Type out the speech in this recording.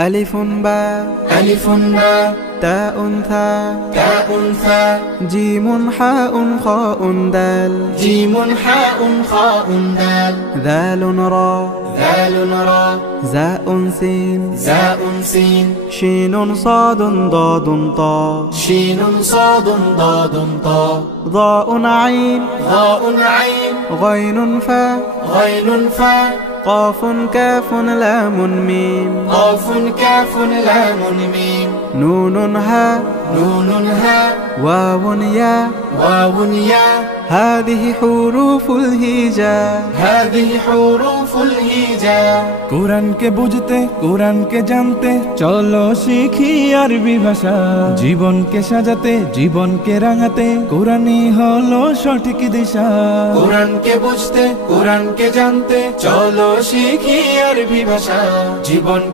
ألف باء ألف باء تاء ثاء تاء ثاء جيم حاء خاء دال جيم حاء خاء دال ذال راء ذال راء زاء سين زاء سين شين صاد ضاد طاء شين صاد ضاد طاء ضاء عين ضاء عين غين فاء غين فاء قاف كاف لام ميم قاف كاف لام ميم نون هاء نون هاء واو ياء واو ياء هذه حروف الهجاء هذه حروف الهجاء কোরআনকে বুঝতে কোরআনকে জানতে চলো শিখি আরবি ভাষা জীবনকে সাজাতে জীবনকে রাঙাতে কোরআনই হলো সঠিক দিশা কোরআনকে বুঝতে কোরআনকে জানতে চলো শিখি আরবি ভাষা জীবন